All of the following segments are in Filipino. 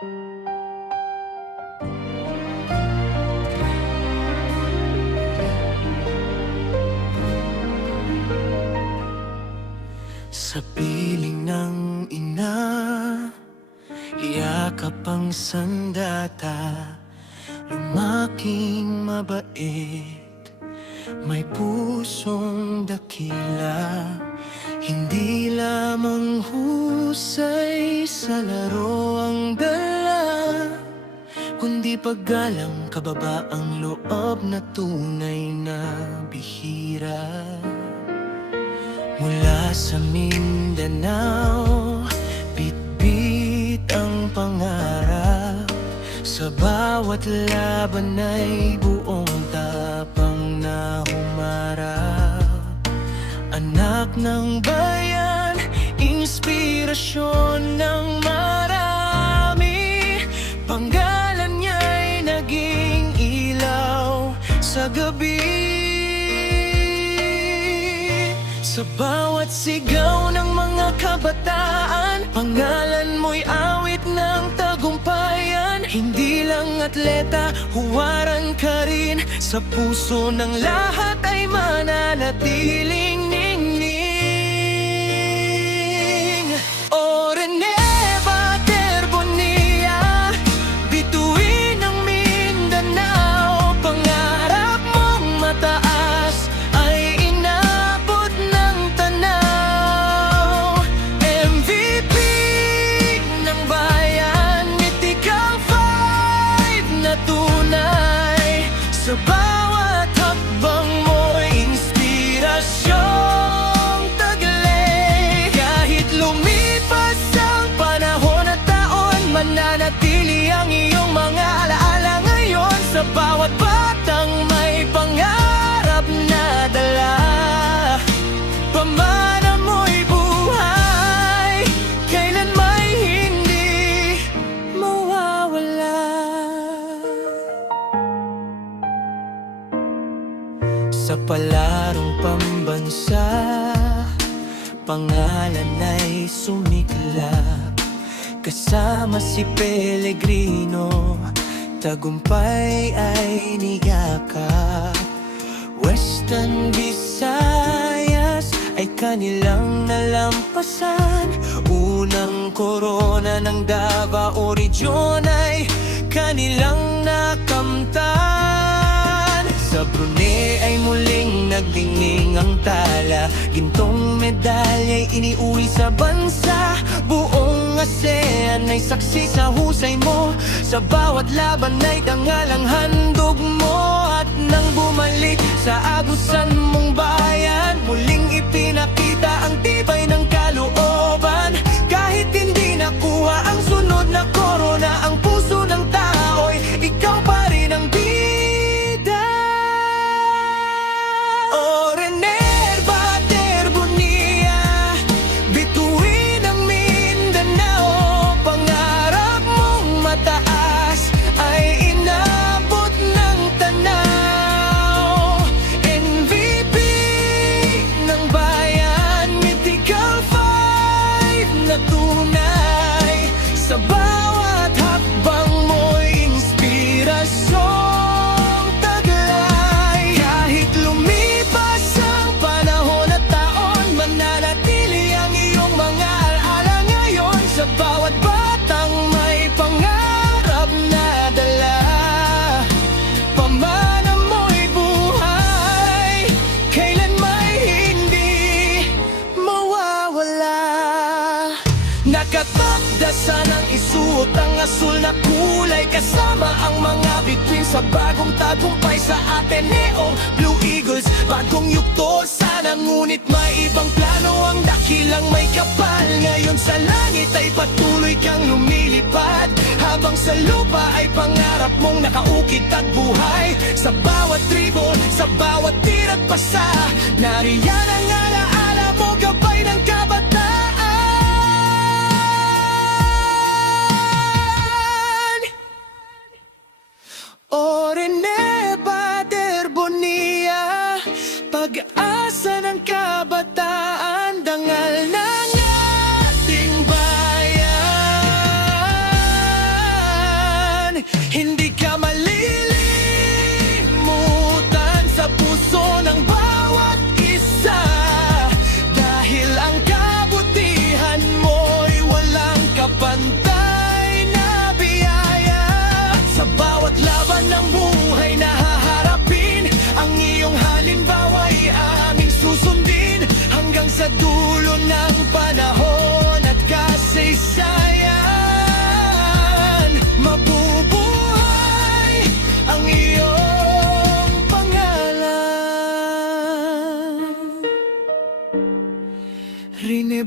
Sa piling ng ina, yakap ang sandata, lumaking mabait, may pusong dakila. Hindi lamang husay sa laro ang dala, kundi paggalang, kababaang loob na tunay na bihira. Mula sa Mindanao, bitbit ang pangarap, sa bawat laban ay buong tapang na humarap. Anak ng bayan, inspirasyon ng marami, panggalan niya'y naging ilaw sa gabi. Sa bawat sigaw ng mga kabataan, pangalan mo'y awit ng tagumpayan. Hindi lang atleta, huwaran ka rin, sa puso ng lahat ay mananatiling ningning. O Rene Bater-Bonilla, bituin ng Mindanao, pangarap mong mataas ay inabot ng tanaw. MVP ng bayan, mythical five na tunay, sa bawat hakbang mo'y inspirasyong taglay. Kahit lumipas ang panahon at taon, mananatili ang iyong mga alaala ngayon. Sa bawat batang may pangarap na dala, pamana mo'y buhay, kailan may hindi mawawala. Sa palarong pambansa, pangalan ay sumiklap, kasama si Pellegrino, tagumpay ay niyakap. Western Visayas ay kanilang nalampasan, unang korona ng Davao Region ay kanilang nakamtan. Sa Brunei ay muling nagdingning ang tala, gintong medalya'y iniuwi sa bansa. Buong ASEAN ay saksi sa husay mo, sa bawat laban ay dangal ang handog mo. At nang bumalik sa agusan mong bayan, muling ipinakita ang tibay ng kalooban. Kahit hindi nakuha ang sunod na korona, ang puso ng tao'y ikaw pa rin ang bida. O Rene Bater-Bonilla, bituin ang Mindanao, pangarap mong mataas ay inabot ng tanaw. MVP ng bayan, mythical five na tunay, sa bawat hakbang mo'y inspirasyong taglay. Kahit lumipas ang panahon at taon, mananatili ang iyong mga alaala ngayon. Sa bawat batang may pangarap na dala, pamana mo'y buhay, kailan may hindi mawawala. Nakatakdasan ang isuot ang asul na kulay, kasama ang mga bituin sa bagong tagumpay sa Ateneo. Blue Eagles, bagong yugto sana, ngunit may ibang plano. Ang dakilang may kapal, ngayon sa langit ay patuloy kang lumilipad, habang sa lupa ay pangarap mong nakaukit at buhay. Sa bawat tribon, sa bawat tira't pasa, nariyan ang alaala mo, gabay ng kabataan. O Rene Bater-Bonilla, pag-asa ng kabataan, dangal ng ating bayan.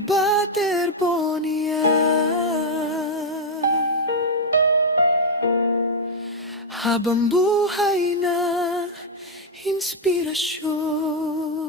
Baterbonia. Habang buhay na inspirasyon.